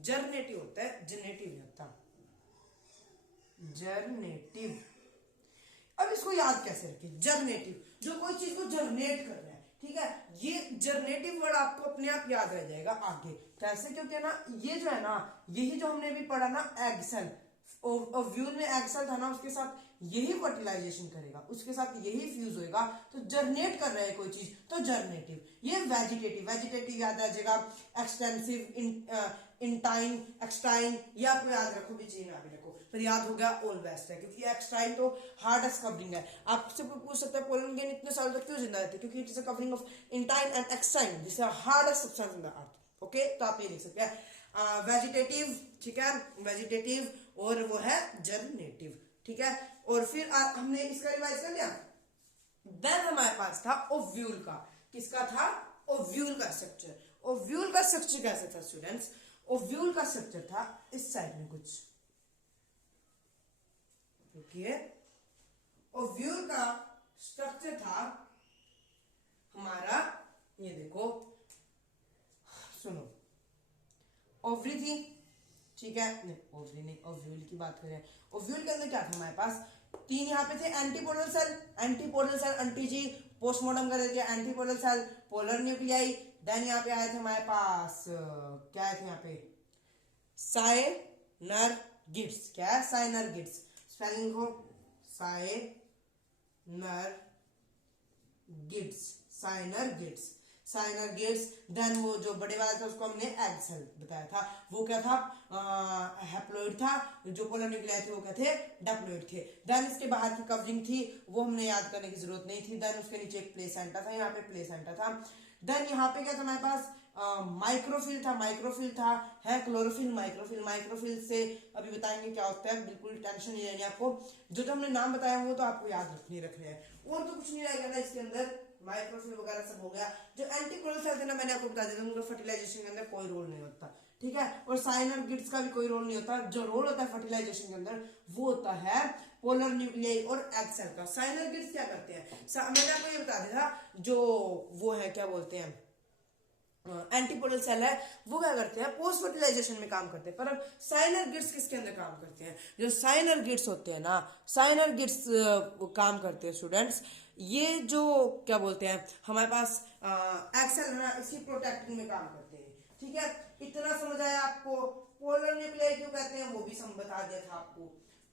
जरनेटिव होता है, जनरेटिव नहीं होता, जरनेटिव। अब इसको याद कैसे रखें, जरनेटिव, जो कोई चीज को जरनेट कर रहा है, ठीक है, ये जरनेटिव वर्ड आपको अपने आप याद रह जाएगा आगे। कैसे? क्योंकि ना ये जो है ना, यही जो हमने भी पढ़ा ना एग सेल, ओव्यूल में एग सेल था ना, उसके साथ यही फर्टिलाइजेशन करेगा, उसके साथ यही फ्यूज होएगा, तो जरनेट कर रहा है कोई चीज, तो जरनेटिव। ये वेजिटेटिव, वेजिटेटिव याद आ जाएगा, एक्सटेंसिव, इंटाइन, एक्सटाइन, ये आपको याद रखो, भी चीज आगे रखो, फिर याद हो गया ऑल वेस्ट है, क्योंकि एक्सटाइन तो हार्डेस्ट कवरिंग है। आपसे कोई पूछ सकता है पोलन ग्रेन इतने साल तक क्यों जिंदा रहते हैं? क्योंकि it is a covering of intine and exine, this are hardest substance in the earth. Okay, तो आप ये लिख सकते हैं वेजिटेटिव, ठीक है, वेजिटेटिव, और वो है जरनेटिव, ठीक है। और फिर हमने इसका रिवाइज कर लिया। देन हमारे पास था ओव्यूल का, किसका था? ओव्यूल का स्ट्रक्चर। ओव्यूल का स्ट्रक्चर कैसे था स्टूडेंट्स? ओव्यूल का स्ट्रक्चर था इस साइड में कुछ, देखिए ओव्यूल का स्ट्रक्चर था हमारा, ये देखो, सुनो, ओवरी थी, ठीक है, नहीं ओवरी नहीं, ओव्यूल की बात करें। ओव्यूल के अंदर क्या था हमारे पास? तीन यहाँ पे थे एंटीपोडल सेल, एंटीपोडल सेल, एंटीजी, पोस्टमार्टम कर देते हैं, antipodal cell, polar nuclei. Then यहाँ पे आए थे हमारे पास, क्या आए थे यहाँ पे? साइनरगिड्स। क्या है? साइनरगिड्स। स्पेलिंग को साइनरगिड्स, साइनरगिड्स, साइनरगिड्स। देन वो जो बड़े वाला था उसको हमने एग सेल बताया था, वो क्या था? हैप्लॉइड था। जो पोलर न्यूक्लियाई थे वो क्या थे? डिप्लॉइड थे। देन इसके बाहर की कवरिंग थी, वो हमने याद करने की जरूरत नहीं थी। देन उसके नीचे एक प्लेसेंटा था, यहाँ पे प्लेसेंटा था। देन यहाँ पे क्या था हमारे पास? माइक्रोफिल था, माइक्रोफिल था, है क्लोरोफिल, माइक्रोफिल। माइक्रोफिल से अभी बताएंगे क्या होता है, बिल्कुल टेंशन नहीं लेनी आपको। जो जो हमने नाम बताया वो तो आपको याद रखने हैं, और तो कुछ नहीं रहेगा ना इसके अंदर। माइक्रोफिल वगैरह सब हो गया। जो एंटीपोडल सेल थे ना, मैंने आपको बता दिया था, उनका फर्टिलाइजेशन के अंदर कोई रोल नहीं होता, ठीक है। और साइनरगिड्स का भी कोई रोल नहीं होता। जो रोल होता है फर्टिलाइजेशन के अंदर वो होता है पोलर न्यूक्लियाई और एग सेल का। साइनरगिड्स क्या करते हैं? मैंने आपको ये बता दिया था, जो वो है क्या बोलते हैं, एंटीपोडल सेल है, वो क्या करते हैं? पोस्ट फर्टिलाइजेशन में काम करते हैं। पर अब साइनरगिड्स किसके अंदर काम करते हैं? जो साइनरगिड्स होते हैं ना, साइनरगिड्स काम करते हैं स्टूडेंट्स, ये जो क्या बोलते हैं हमारे पास एग सेल है ना, इसकी प्रोटेक्टिंग में काम करते हैं, ठीक है। इतना समझ आया आपको? पोलर न्यूक्लियाई क्यों कहते हैं वो भी सम बता दिया था आपको।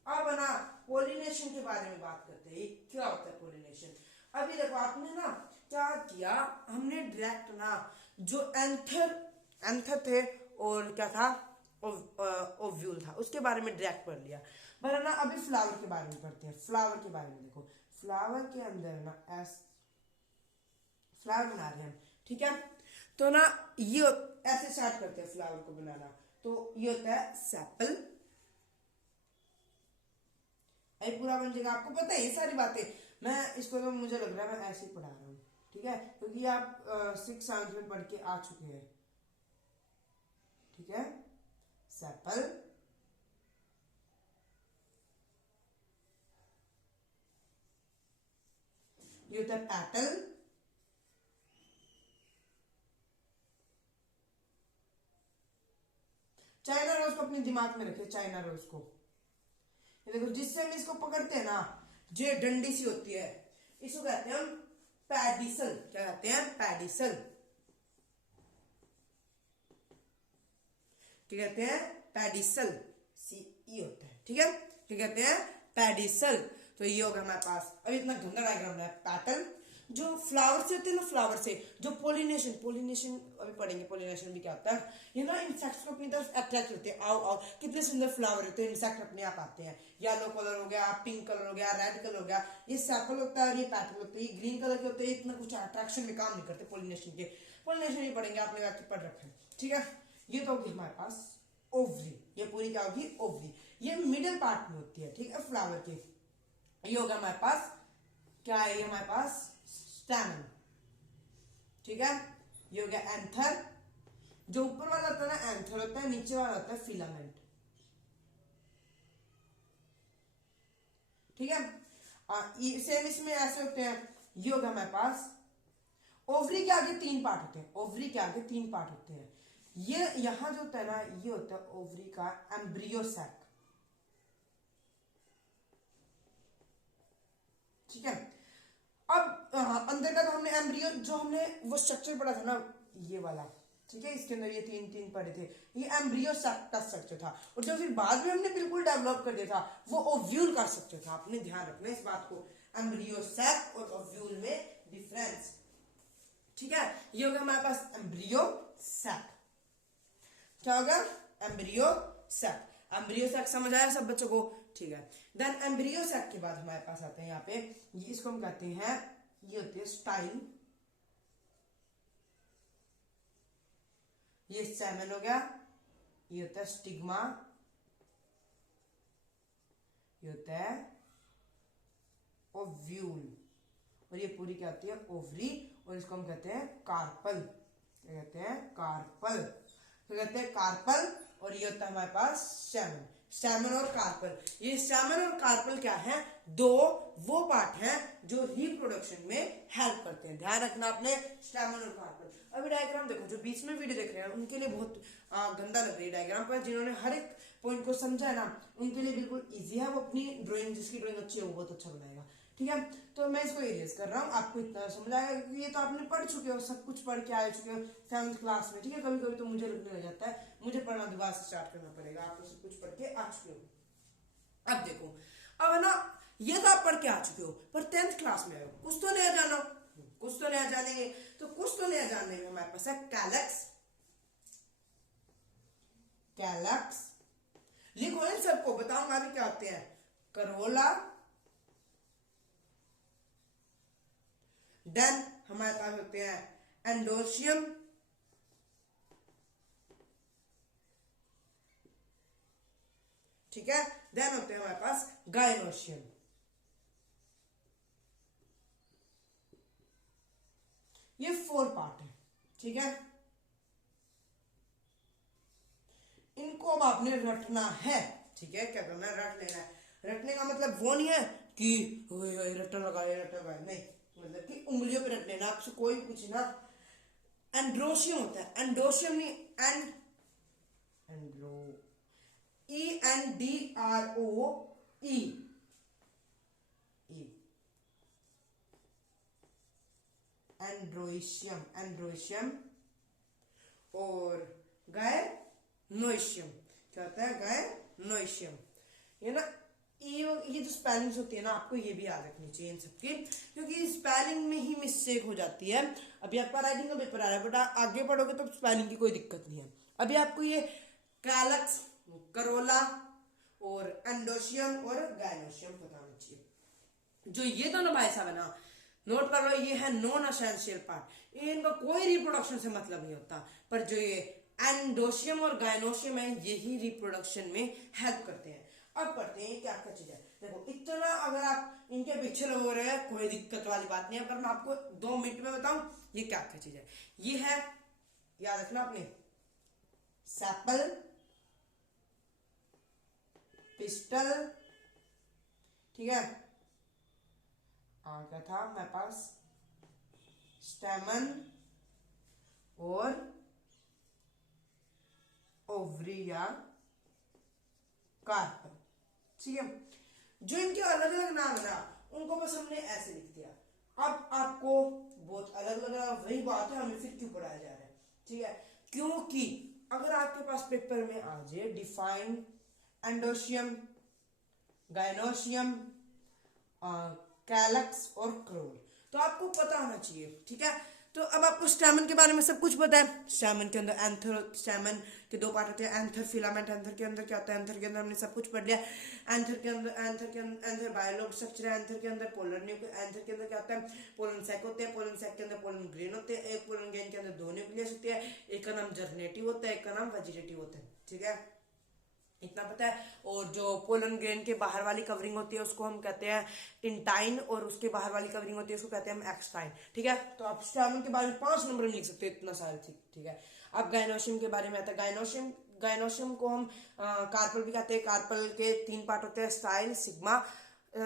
अब ना पोलिनेशन के बारे में बात करते हैं, क्या होता है पोलिनेशन। अभी देखो आपने ना क्या किया, हमने डायरेक्ट ना जो एंथर थे और क्या था ओव्यूल था, उसके बारे में डायरेक्ट पढ़ लिया। पर ना अभी फ्लावर के बारे में पढ़ते हैं। फ्लावर के बारे में देखो, फ्लावर के अंदर ना फ्लावर बना रहे हैं हम, ठीक है। तो ना ये ऐसे स्टार्ट करते हैं फ्लावर को बनाना। तो ये होता है सेपल, पूरा बन जाएगा। आपको पता है ये सारी बातें, मैं इसको तो मुझे लग रहा है मैं ऐसे ही पढ़ा रहा हूँ, ठीक है, क्योंकि आप 6 साइंस में पढ़ के आ चुके हैं, ठीक है। सेपल, ये होता है पेटल, चाइना रोज को अपने दिमाग में रखे, चाइना रोज को। ये देखो जिससे हम इसको पकड़ते हैं ना, जो डंडी सी होती है, इसको कहते हैं हम पैडिसल। क्या कहते हैं? पैडिसल। क्या कहते हैं? पैडिसल, CE होता है, ठीक है। क्या कहते हैं? पैडिसल। तो ये होगा हमारे पास। अब इतना गंदा डायग्राम है। पैटर्न जो फ्लावर से होते हैं ना, फ्लावर से जो पोलिनेशन अभी पढ़ेंगे पोलिनेशन भी क्या होता है। ये ना इंसेक्ट्स को अपनी तरफ अट्रैक्ट करते हैं। आओ आओ, कितने सुंदर फ्लावर होते हैं, इंसेक्ट अपने आप आते हैं। येलो कलर हो गया, पिंक कलर हो गया, रेड कलर हो गया, ये सेपल होता है और ये पैटर्न होता है। ये ग्रीन कलर के होते हैं, इतना कुछ अट्रैक्शन में काम नहीं करते पोलिनेशन के। पोलिनेशन ही पढ़ेंगे, आपने बाकी पढ़ रखा है, ठीक है। ये तो होगी हमारे पास ओवरी, ये पूरी क्या होगी? ओवरी। ये मिडिल पार्ट में होती है, ठीक है, फ्लावर के। ये होगा हमारे पास क्या है? ये हमारे पास स्टैमन, ठीक है। ये हो गया एंथर। जो ऊपर वाला होता है ना एंथर होता है, नीचे वाला होता है फिलामेंट, ठीक है। सेम इसमें ऐसे होते हैं। ये होगा हमारे पास ओवरी के आगे 3 पार्ट होते हैं। ओवरी के आगे 3 पार्ट होते हैं। ये यहाँ जो होता है ना, ये होता है ओवरी का एम्ब्रियो सैक, ठीक है। अब अंदर का तो हमने एम्ब्रियो जो हमने वो स्ट्रक्चर पढ़ा था ना, ये वाला, ठीक है, इसके अंदर ये तीन तीन पढ़े थे, ये एम्ब्रियो सैक का स्ट्रक्चर था। और जो फिर बाद में हमने बिल्कुल डेवलप कर दिया था वो ओव्यूल का स्ट्रक्चर था। आपने ध्यान रखना इस बात को, एम्ब्रियो सैक और ओव्यूल में डिफरेंस, ठीक है। ये होगा हमारे पास एम्ब्रियो सैक। क्या होगा? Embryo sac. एम्ब्रियो सैक समझ आया सब बच्चों को? ठीक है। देन एम्ब्रियो सैक के बाद हमारे पास आते हैं यहाँ पे, ये इसको हम कहते हैं, ये होती है स्टाइल, ये स्टैमेन हो गया, ये होता है स्टिग्मा, ये होता है ओव्यूल, और ये पूरी क्या होती है? ओवरी। और इसको हम कहते हैं कार्पल। क्या कहते हैं? कार्पल। क्या कहते हैं? कार्पल। और ये होता है हमारे पास स्टैमेन। स्टैमेन और कार्पल, ये स्टैमेन और कार्पल क्या है? दो वो पार्ट हैं जो रिप्रोडक्शन में हेल्प करते हैं। ध्यान रखना आपने, स्टैमेन और कार्पल। अभी डायग्राम देखो, जो बीच में वीडियो देख रहे हैं उनके लिए बहुत गंदा लग रही है डायग्राम, पर जिन्होंने हर एक पॉइंट को समझा है ना, उनके लिए बिल्कुल इजी है। वो अपनी ड्राइंग, जिसकी ड्राइंग अच्छी है वो बहुत अच्छा बनाएगा, ठीक है। तो मैं इसको इरेज कर रहा हूँ, आपको इतना समझ आएगा क्योंकि ये तो आपने पढ़ चुके हो, सब कुछ पढ़ के आ चुके हो 7th क्लास में, ठीक है। कभी कभी तो मुझे लगने लग जाता है मुझे पढ़ना दोबारा से स्टार्ट करना पड़ेगा, आप तो सब कुछ पढ़ के आ चुके हो। अब देखो, अब है ना, ये तो आप पढ़ के आ चुके हो, पर 10th क्लास में आए हो, कुछ तो नया जानो, कुछ तो नया जानेंगे। तो कुछ तो नया जानने में हमारे पास है कैलक्स। कैलक्स लिखो इन सबको, बताऊंगा अभी क्या होते हैं। करोला, देन हमारे पास होते हैं एंडोशियम, ठीक है। देन होते हैं हमारे पास गायनोशियम। ये 4 पार्ट है, ठीक है। इनको अब आपने रटना है, ठीक है। क्या करना है? रट लेना है। रटने का मतलब वो नहीं है कि रटने लगाए, नहीं, मतलब कि उंगलियों पे रट लेना। आपसे कोई पूछे ना, एंड्रोशियम होता है, एंडोशियम नहीं, एंड्रो, ENDROE, एंड्रोशियम, एंड्रोशियम। और गायनोशियम, क्या होता है? गायनोशियम। ये ना, ये जो स्पेलिंग्स होती है ना, आपको ये भी याद रखनी चाहिए इन सबकी, क्योंकि स्पेलिंग में ही मिस्टेक हो जाती है। अभी आपका राइटिंग का पेपर आ रहा है, बट आगे पढ़ोगे तो स्पेलिंग की कोई दिक्कत नहीं है। अभी आपको ये कैलक्स, करोला और एंडोशियम और गायनोशियम पता होना चाहिए। जो ये दोनों भाई साहब है ना, नोट कर लो, ये है नॉन एसेंशियल पार्ट, इनका कोई रिप्रोडक्शन से मतलब नहीं होता। पर जो ये एंडोशियम और गायनोशियम है, यही रिप्रोडक्शन में हेल्प करते हैं। अब पढ़ते हैं क्या क्या चीज है। देखो, इतना अगर आप इनके पीछे लगे रहे हैं, कोई दिक्कत वाली बात नहीं है, पर मैं आपको 2 मिनट में बताऊं ये क्या क्या चीज है। ये है, याद रखना आपने, सेपल, पिस्टल, ठीक है। क्या था मेरे पास? स्टेमन और ओवरी या कार्पल, ठीक है। जो इनके अलग अलग नाम है ना, उनको बस हमने ऐसे लिख दिया। अब आपको बहुत अलग लग रहा है, वही बात है, हमें फिर क्यों पढ़ाया जा रहा है, ठीक है। क्योंकि अगर आपके पास पेपर में आ जाए डिफाइन एंडोशियम, गायनोशियम, कैलक्स और क्रोल, तो आपको पता होना चाहिए, ठीक है। तो अब आपको स्टैमन के बारे में सब कुछ पता है। स्टैमन के अंदर एंथर, स्टैमन के 2 पार्ट होते हैं, एंथर, फिलामेंट। एंथर के अंदर क्या होता है? एंथर के अंदर हमने सब कुछ पढ़ लिया। एंथर बायोलॉग स्ट्रक्चर है। एंथर के अंदर पोलर न्यूक्लियस, एंथर के अंदर क्या होता है? पोलन सैक होते हैं। पोलन सैक के अंदर पोलन ग्रेन होते हैं। एक पोलन ग्रेन के अंदर 2 न्यूक्लियस होते हैं, एक का नाम जर्नेटिव होता है, एक का नाम वेजिटेटिव होता है, ठीक है। इतना पता है। और जो पोलन ग्रेन के बाहर वाली कवरिंग होती है उसको हम कहते हैं इंटाइन, और उसके बाहर वाली कवरिंग होती है उसको कहते हैं हम एक्सटाइन, ठीक है। तो आप स्टैमन के बारे में 5 नंबर में लिख सकते हैं, इतना सारे, ठीक है। अब गायनोशियम के बारे में आता है। गायनोशियम को हम कार्पल भी कहते हैं। कार्पल के 3 पार्ट होते हैं, style, sigma,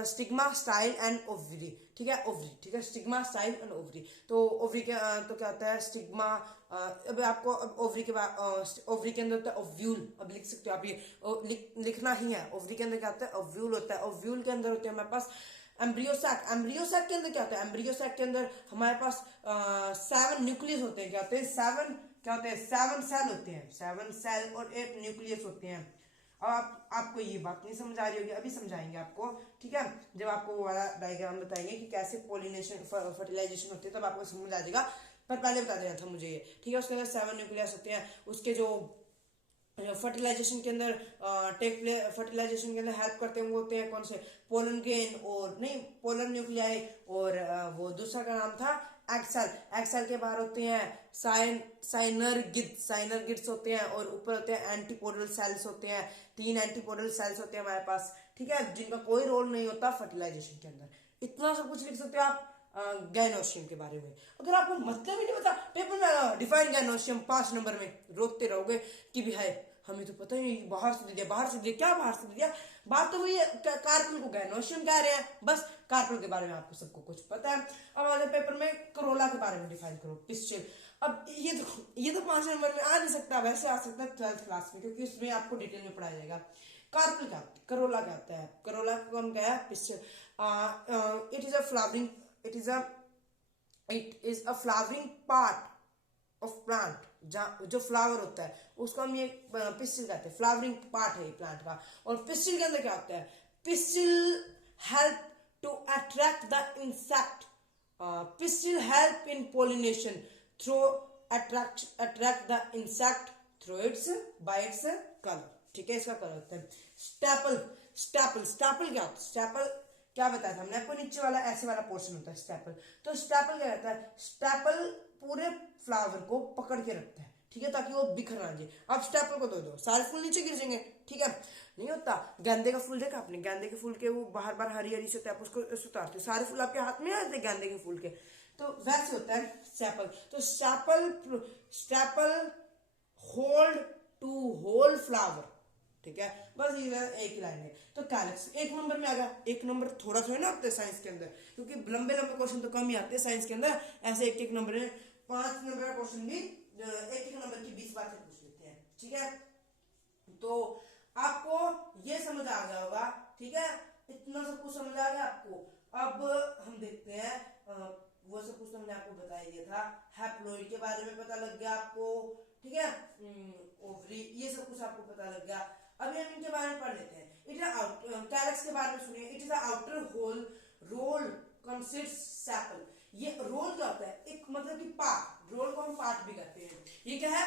stigma style and ovary, ठीक है, ओवरी, ठीक है, स्टिग्मा स्टाइल एंड ओवरी। तो ओवरी के तो क्या होता है स्टिग्मा, अब आपको ओवरी के बाद ओवरी के अंदर होता है ओव्यूल, अब लिख सकते हो आप, ये लिखना ही है। ओवरी के अंदर क्या होता है ओव्यूल होता है, ओव्यूल के अंदर होते हैं हमारे पास एम्ब्रियोसैक, एम्ब्रियोसैक के अंदर क्या होता है, एम्ब्रियोसैक के अंदर हमारे पास 7 न्यूक्लियस होते हैं, क्या होते हैं 7, क्या होते हैं 7 सेल होते हैं, 7 सेल और 8 न्यूक्लियस होते हैं। अब आपको ये बात नहीं समझ आ रही होगी, अभी समझाएंगे आपको, ठीक है, जब आपको वो वाला डायग्राम बताएंगे कि कैसे पोलिनेशन फर्टिलाइजेशन होती है तब आपको समझ आ जाएगा, पर पहले बता देना था मुझे ये, ठीक है। उसके अंदर 7 न्यूक्लियस होते हैं, उसके जो फर्टिलाइजेशन के अंदर फर्टिलाइजेशन के अंदर हेल्प करते हैं वो होते हैं कौन से, पोलन ग्रेन, और नहीं पोलन न्यूक्लियाई, और वो दूसरा का नाम था एक्सेल। एक्सेल के बाहर होते हैं साइनरगिड्स होते हैं, और ऊपर होते हैं एंटीपोडल सेल्स होते हैं, 3 एंटीपोडल सेल्स होते हैं हमारे पास, ठीक है, जिनका कोई रोल नहीं होता फर्टिलाइजेशन के अंदर। इतना सब कुछ लिख सकते हो आप गैनोशियम के बारे में। अगर आपको मतलब ही नहीं पता, पेपर में डिफाइन गैनोशियम 5 नंबर में रोकते रहोगे कि भी है हमें तो पता ही नहीं, बाहर से दे दिया, बाहर से दे दिया, क्या बाहर से दे दिया, बात तो वही है, कार्पेल को गैनोशियम कह रहे हैं, बस कार्पेल के बारे में आपको सबको कुछ पता है। अब आगे पेपर में करोला के बारे में डिफाइन करो, पिस्टिल। अब ये तो 5 नंबर में आ नहीं सकता, वैसे आ सकता है 12th क्लास में, क्योंकि इसमें आपको डिटेल में पढ़ाया जाएगा। कार्पेल क्या होता है, करोला क्या होता है, करोला को हम क्या है pistil, it is a flowering part of plant, जहाँ जो फ्लावर होता है उसको हम ये पिस्टिल कहते हैं, फ्लावरिंग पार्ट है ये प्लांट का। और पिस्टिल के अंदर क्या होता है, pistil help to attract the insect, pistil help in pollination through attract the insect through its by its colour, ठीक है, इसका कलर होता है। स्टैपल, स्टैपल क्या होता है, स्टैपल क्या बताया था हमने आपको, नीचे वाला ऐसे वाला पोर्शन होता है स्टैपल। तो स्टैपल क्या रहता है, स्टैपल पूरे फ्लावर को पकड़ के रखता है, ठीक है, ताकि वो बिखर ना जाए। आप स्टैपल को दो सारे फूल नीचे गिर जाएंगे, ठीक है, नहीं होता। गेंदे का फूल देखा आपने, गेंदे के फूल के वो बाहर बाहर हरी हरी से होता है, आप उसको उतारते हो, सारे फूल आपके हाथ में आते हैं गेंदे के फूल के, तो वैसे होता है स्टैपल। तो staple hold to whole flower, ठीक है, बस ये एक लाइन है। तो कैलक्स 1 नंबर में आ गया, 1 नंबर थोड़ा थोड़ा ना आते हैं साइंस के अंदर, क्योंकि लंबे लंबे क्वेश्चन तो कम ही आते हैं साइंस के अंदर, ऐसे 1 नंबर में 5 नंबर का क्वेश्चन भी 1 नंबर की 20 बातें पूछ लेते हैं, ठीक है। तो आपको ये समझ आ गया होगा, ठीक है, इतना सब कुछ समझ आ गया आपको। अब हम देखते हैं वो सब कुछ तो हमने आपको बता ही दिया था, हैप्लॉइड के बारे में पता लग गया आपको, ठीक है, ओवरी, ये सब कुछ आपको पता लग गया। अभी हम इनके बारे में पढ़ लेते हैं। इट इज कैलक्स के बारे में सुनिए, it is outer whole whorl consists sepal. ये रोल क्या होता है, एक मतलब कि पार्ट, रोल को हम पार्ट भी कहते हैं। ये क्या है,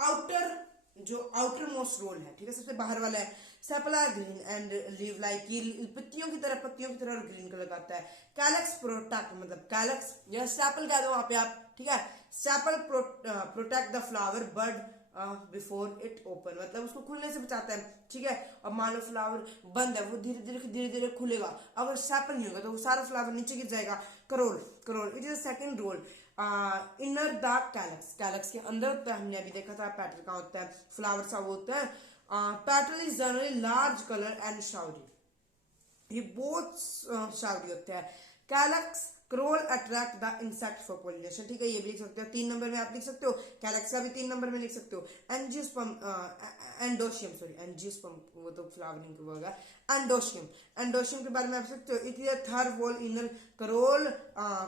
आउटर, जो आउटर मोस्ट रोल है, ठीक है, सबसे बाहर वाला है। Sepal green and leaf like, ये पत्तियों की तरह ग्रीन कलर का आता है। कैलक्स प्रोटेक्ट, मतलब कैलक्स या सेपल कह दो वहां पे आप, ठीक है, sepal protect the flower bud before it open, मतलब उसको खुलने से बचाता है, ठीक है। अब मान लो फ्लावर बंद है, वो धीरे धीरे खुलेगा, अगर सेपल नहीं होगा तो वो सारा फ्लावर नीचे गिर जाएगा। Corolla it is second whorl inner the calyx, calyx के अंदर होता है, हमने अभी देखा था पेटल का होता है, फ्लावर सा वो होता है। Petal is generally large colour and showy, ये बहुत शाउडी होता है। Calyx corolla attract the insect for pollination, ठीक है, ये भी लिख सकते हो, 3 नंबर में आप लिख सकते हो, कैलक्स का भी 3 नंबर में लिख सकते हो। एंजियोस्पर्म वो तो फ्लावरिंग का होगा। एंडोशियम के बारे में आप सकते हो, it is a third wall inner Karol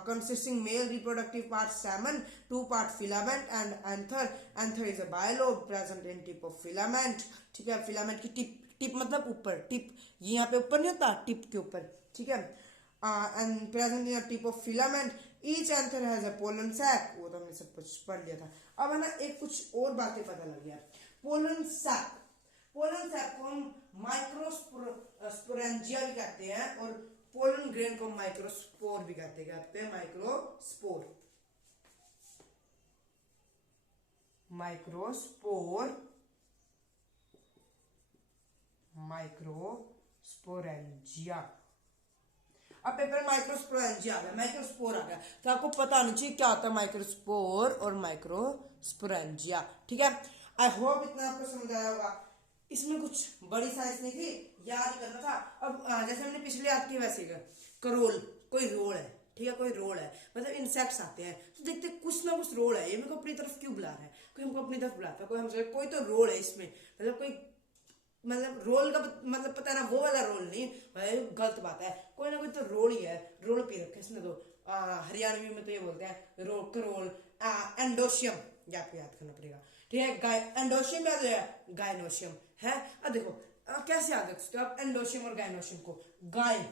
consisting male reproductive part stamen, 2 part filament and anther is a bilobed present in tip of filament, ठीक है, फिलामेंट की टिप मतलब ऊपर, टिप ये यहाँ पे ऊपर नहीं होता, टिप के ऊपर, ठीक है, and present in a tip of filament. Each anther has a pollen sac, वो तो हमने सब कुछ पढ़ लिया था। अब है ना एक कुछ और बातें पता लग गया। पोलन सैक को हम माइक्रोस्पोरेंजिया भी कहते हैं, और पोलन ग्रेन को माइक्रोस्पोर भी कहते हैं, माइक्रोस्पोरेंजिया। अब पेपर माइक्रोस्पोरेंजिया आ गया, माइक्रोस्पोर आ गया, तो आपको पता नहीं चाहिए क्या होता है माइक्रोस्पोर और माइक्रोस्पोरेंजिया, ठीक है। आई होप इतना आपको समझ आया होगा। इसमें कुछ बड़ी साइंस नहीं थी, याद करना था। अब जैसे हमने पिछले याद किया वैसे करोल, कोई रोल है, ठीक है, कोई रोल है, मतलब इंसेक्ट्स आते हैं तो देखते कुछ ना कुछ रोल है, ये मेरे को अपनी तरफ क्यों बुला रहा है, कोई हमको अपनी तरफ बुलाता है, कोई हमसे, कोई तो रोल है इसमें, मतलब कोई, मतलब रोल का मतलब पता है ना, वो वाला रोल नहीं, मतलब गलत बात है, कोई ना कोई तो रोल ही है, रोल पी रखे इसने तो। हरियाणवी में तो ये बोलते हैं रोल, करोल, एंडोशियम, ये आपको याद करना पड़ेगा, ठीक है। गाय, एंडोशियम याद है, गायनोशियम है। अब देखो कैसे याद रख सकते हो आप एंडोशियम और गायनोशियम को। गाय,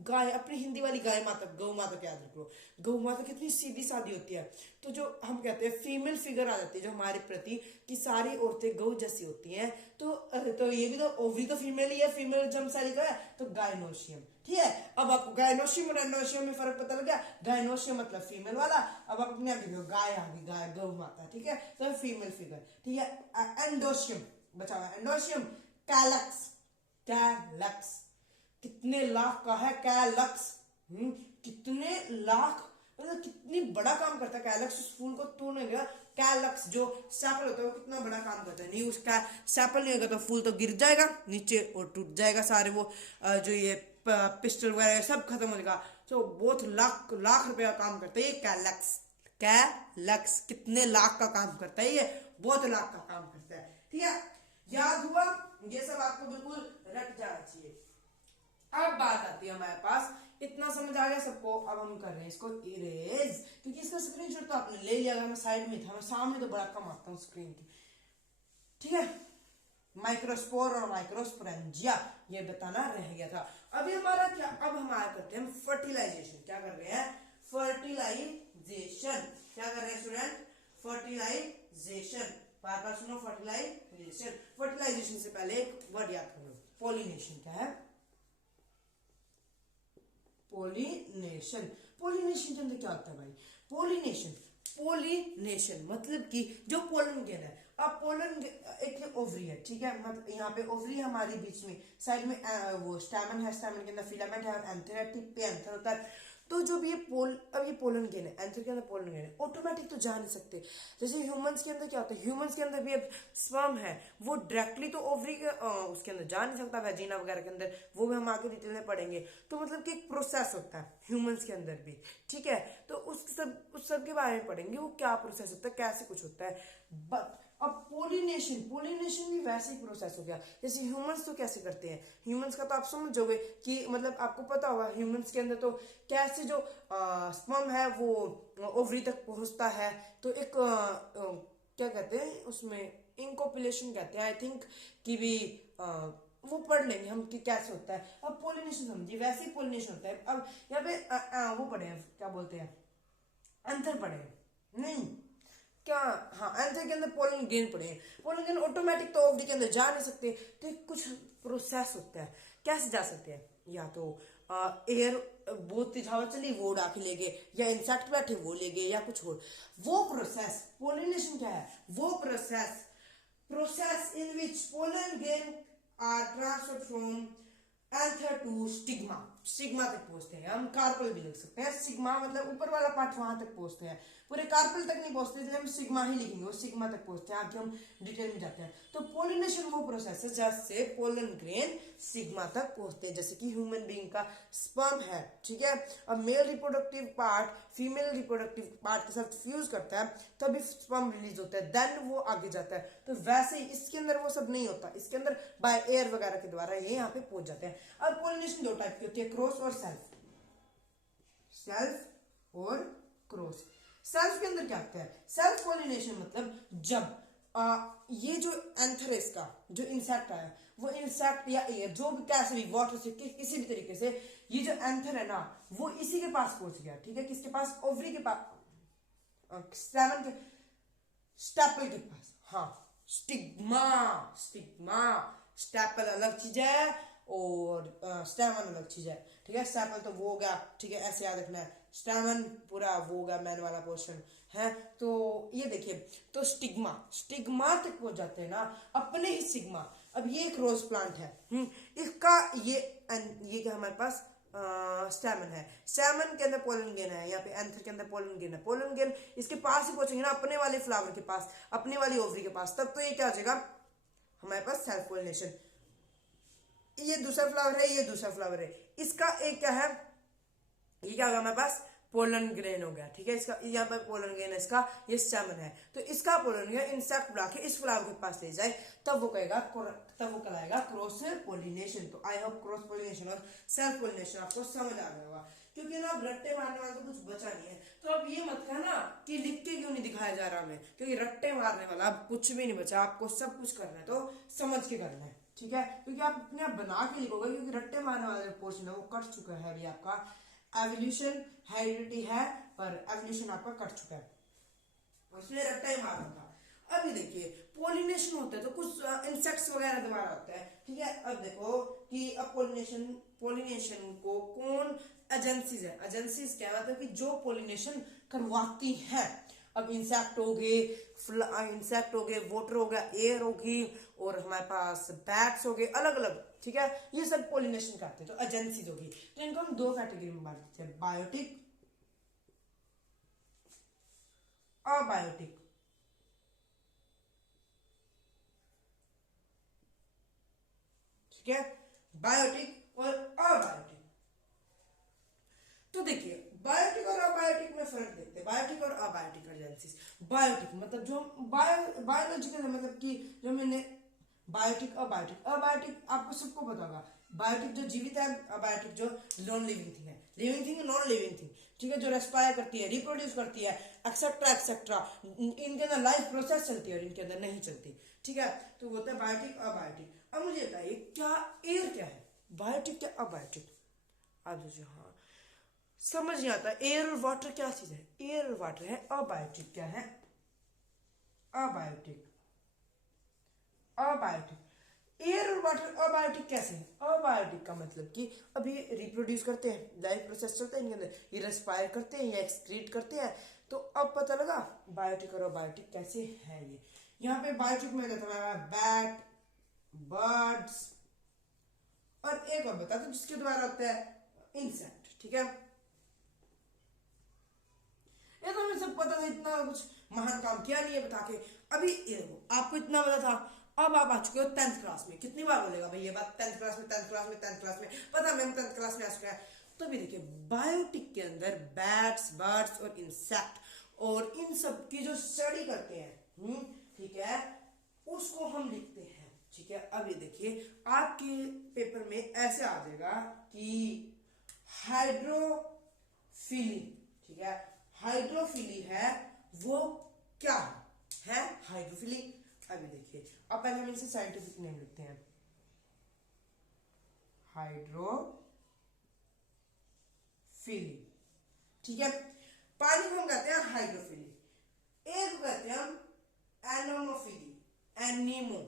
गाय अपनी हिंदी वाली गाय माता, गौ माता को याद रख लो। गौ माता कितनी सीधी सादी होती है, तो जो हम कहते हैं फीमेल फिगर आ जाती है जो हमारे प्रति, कि सारी औरतें गौ जैसी होती हैं, तो ये भी तो ओवरी तो फीमेल ही है, फीमेल जम सारी का है, तो गायनोशियम, ठीक है। अब आपको गायनोशियम और एंडोशियम में फर्क पता लग गया, गायनोशियम मतलब फीमेल वाला, अब आप अपने आप देखो गाय आ गई, गाय गौ माता, ठीक है, तो फीमेल फिगर, ठीक है। एंडोशियम बचा हुआ, एंडोशियम कैलक्स, कैलक्स कितने लाख का है कैलक्स, कितने लाख, मतलब कितनी बड़ा काम करता है कैलक्स, उस फूल को तोड़ने गया, कैलक्स जो सैपल होता है वो कितना बड़ा काम करता है, नहीं उसका सैपल नहीं होगा तो फूल तो गिर जाएगा नीचे और टूट जाएगा, सारे वो जो ये पिस्टल वगैरह सब खत्म हो जाएगा, तो बहुत लाख लाख रुपए का काम करता है ये कैलक्स। कैलक्स कितने लाख का काम करता है, ये बहुत लाख का काम करता है, ठीक है। याद हुआ, ये सब आपको बिल्कुल रट जाना चाहिए। अब बात आती है हमारे पास, इतना समझ आ गया सबको, अब हम कर रहे हैं इसको इरेज, क्योंकि इसका स्क्रीनशॉट तो आपने ले लिया, अगर मैं साइड में था, मैं सामने तो बड़ा कम आता हूँ स्क्रीन की, ठीक है। माइक्रोस्पोर और माइक्रोस्पोरेंजिया ये बताना रह गया था। अभी हमारा क्या, अब हमारा करते हैं फर्टिलाइजेशन, क्या कर रहे हैं, फर्टिलाइजेशन, क्या कर रहे हैं स्टूडेंट, फर्टिलाइजेशन, बार बार सुनो, फर्टिलाइजेशन। फर्टिलाइजेशन से पहले एक वर्ड याद कर लो, पोलिनेशन, क्या है, पोलिनेशन। पोलिनेशन के अंदर क्या होता है भाई, पोलिनेशन, पोलिनेशन मतलब कि जो पोलन ग्रेन है, अब पोलन एक ओवरी है, ठीक है, मतलब यहाँ पे ओवरी है हमारी बीच में, साइड में वो स्टैमन है, स्टैमन के अंदर फिलामेंट है और एंथर है, टिप पे एंथर होता है, तो जब ये अब ये पोलन ग्रेन है, एंथर के अंदर पोलन ग्रेन है, ऑटोमेटिक तो जा नहीं सकते, जैसे ह्यूमंस के अंदर क्या होता है, ह्यूमंस के अंदर भी अब स्पर्म है, वो डायरेक्टली तो ओवरी के उसके अंदर जा नहीं सकता, वेजिना वगैरह के अंदर, वो भी हम आगे डिटेल में पढ़ेंगे, तो मतलब कि एक प्रोसेस होता है ह्यूमंस के अंदर भी, ठीक है, तो उस सब के बारे में पढ़ेंगे, वो क्या प्रोसेस होता है, कैसे कुछ होता है। अब पोलिनेशन, पोलिनेशन भी वैसे ही प्रोसेस हो गया, जैसे ह्यूमंस तो कैसे करते हैं, ह्यूमंस का तो आप समझोगे कि मतलब आपको पता होगा ह्यूमंस के अंदर तो कैसे जो स्पर्म है वो ओवरी तक पहुंचता है, तो एक क्या कहते हैं उसमें, इनकॉपुलेशन कहते हैं आई थिंक, कि भी वो पढ़ लेंगे हम कि कैसे होता है। अब पोलिनेशन समझिए, वैसे ही पोलिनेशन होता है। अब यहाँ पे वो पढ़े हैं, क्या बोलते हैं, एंथर पढ़े नहीं क्या, हाँ एंथर के अंदर पोलन ग्रेन पड़े हैं, पोलन ग्रेन ऑटोमेटिक तो ओवरी के अंदर जा नहीं सकते, तो कुछ प्रोसेस होता है, कैसे जा सकते हैं, या तो एयर बहुत तेज हवा चली वो उड़ा के ले गए, या इंसेक्ट बैठे वो ले गए, या कुछ और, वो प्रोसेस पोलिनेशन क्या है, वो process in which pollen grain are transferred from anther to stigma, stigma तक पहुंचते हैं, हम कार्पल भी लिख सकते हैं, सिग्मा मतलब ऊपर वाला पार्ट वहां तक पहुंचते हैं, पूरे कार्पल तक नहीं पहुंचते, इसलिए हम सिग्मा ही लिखेंगे, वो सिग्मा तक पहुंचते हैं, आगे हम डिटेल में जाते हैं। तो पोलिनेशन वो प्रोसेस है जैसे पोलन ग्रेन सिग्मा तक पहुंचते हैं, जैसे कि ह्यूमन बीइंग का स्पर्म है, ठीक है, अब male reproductive part female reproductive part के साथ फ्यूज करता है, तभी स्पर्म रिलीज होता है, देन वो आगे जाता है, तो वैसे ही इसके अंदर वो सब नहीं होता, इसके अंदर बाय एयर वगैरह के द्वारा ये यहाँ पे पहुंच जाते हैं। अब पोलिनेशन दो टाइप की होती है, क्रॉस और सेल्फ, सेल्फ और क्रॉस। सेल्फ के अंदर क्या होता है, सेल्फ पोलिनेशन मतलब जब ये जो एंथर है इसका, जो इंसेक्ट आया, वो इंसेक्ट या एयर जो भी कैसे भी वाटर से किसी भी तरीके से ये जो एंथर है ना वो इसी के पास पहुंच गया, ठीक है, किसके पास, ओवरी के पास, स्टैमन के, स्टेपल के पास, हाँ स्टिग्मा, स्टिग्मा, स्टेपल अलग चीज है और स्टैमन अलग चीज है, ठीक है, स्टेपल तो वो हो गया, ठीक है, ऐसे याद रखना है, स्टैमन पूरा वो हो गया मैन वाला पोर्शन है, तो ये देखिए, तो स्टिग्मा, स्टिग्मा तक पहुंच जाते हैं ना अपने ही सिग्मा। अब ये एक रोज प्लांट है, इसका ये क्या हमारे पास स्टैमन है, स्टैमन के अंदर पोलन ग्रेन है, यहाँ पे एंथर के अंदर पोलन ग्रेन है, पोलन ग्रेन इसके पास ही पहुंचेंगे ना अपने वाले फ्लावर के पास, अपने वाली ओवरी के पास, तब तो ये क्या हो जाएगा हमारे पास सेल्फ पोलिनेशन। ये दूसरा फ्लावर है, ये दूसरा फ्लावर है, इसका एक क्या है, ये क्या होगा हमारे पास पोलन ग्रेन हो गया, ठीक है। इसका यहाँ पर पोलन ग्रेन है, इसका ये स्टेमन है, तो इसका पोलन ग्रेन इंसेक्ट बुला के इस फ्लावर के पास ले जाए, तब वो कहलाएगा क्रॉस पोलिनेशन। तो आई होप क्रॉस पोलिनेशन और सेल्फ पोलिनेशन आपको समझ आ गया होगा, क्योंकि ना रट्टे मारने वाला तो कुछ बचा नहीं है। तो अब ये मत कहना कि लिख के क्यों नहीं दिखाया जा रहा हमें, क्योंकि रट्टे मारने वाला अब कुछ भी नहीं बचा, आपको सब कुछ करना है तो समझ के करना है, ठीक है। क्योंकि आप अपने आप बना के लिखोगे, क्योंकि रट्टे मारने वाला पोर्शन है वो कट चुका है अभी आपका। एवोल्यूशन हेरिडिटी है, पर एवोल्यूशन आपका कट चुका है, उसमें रट्टा ही मारना था। अभी देखिए पोलिनेशन होता है तो कुछ इंसेक्ट्स वगैरह द्वारा होता है, ठीक है। अब देखो कि अब पोलिनेशन को कौन एजेंसीज है, एजेंसीज क्या मतलब कि जो पोलिनेशन करवाती है। अब इंसेक्ट हो गए, वाटर हो गया, एयर होगी, और हमारे पास बैट्स हो गए, अलग अलग, ठीक है। ये सब पोलिनेशन करते हैं, तो एजेंसीज होगी। तो इनको हम दो कैटेगरी में बांट देते हैं, बायोटिक, अबायोटिक। ठीक है, बायोटिक और अबायोटिक। तो देखिए बायोटिक और अबायोटिक में फर्क देखते हैं, बायोटिक और अबायोटिक एजेंसीज। बायोटिक मतलब जो बायोलॉजिकल है, मतलब कि जो मैंने बायोटिक अबायोटिक आपको सबको पता होगा। बायोटिक जो जीवित है, अबायोटिक जो नॉन लिविंग थिंग है, living thing non living thing, ठीक है, जो रेस्पायर करती है, रिप्रोड्यूस करती है, एक्सेट्रा एक्सेट्रा, इनके अंदर लाइफ प्रोसेस चलती है और इनके अंदर नहीं चलती, ठीक है। तो वो होता है बायोटिक अबायोटिक। अब मुझे बताइए क्या एयर क्या है, बायोटिक क्या अबायोटिक? आप सोचिए, हाँ समझ नहीं आता, एयर और वाटर क्या चीज है, एयर और वाटर है, अबायोटिक क्या है, अबायोटिक एयर और वाटर अबायोटिक कैसे है? अबायोटिक का मतलब कि अभी रिप्रोड्यूस करते हैं, लाइफ प्रोसेस चलता है इनके अंदर, ये रेस्पायर करते हैं या एक्सक्रीट करते हैं। तो अब पता लगा बायोटिक और अबायोटिक कैसे है। ये यहाँ पे बायोटिक में कहता है बैट, बर्ड्स, और एक और बता दो जिसके द्वारा होता है इंसेक्ट, ठीक है। ये तो हमें सब पता था, इतना कुछ महान काम किया नहीं है बता के। अभी आपको इतना पता था, अब आप आ चुके हो 10th क्लास में। कितनी बार बोलेगा भाई ये बात, 10th क्लास में पता मैं 10th क्लास में आ चुका है। तो भी देखिए बायोटिक के अंदर बैट्स, बर्ड्स और इंसेक्ट और इन सब की जो स्टडी करते हैं, ठीक है, उसको हम लिखते हैं, ठीक है। अब ये देखिए आपके पेपर में ऐसे आ जाएगा कि हाइड्रोफिली, ठीक है, हाइड्रोफिली है वो क्या है हाइड्रोफिली। अभी देखिए अब पहले हम इसे साइंटिफिक नेम लिखते हैं, हाइड्रोफिली, ठीक है। पानी को हम कहते हैं हाइड्रोफिली, एक को कहते हैं हम एनोमोफिली, एनीमो,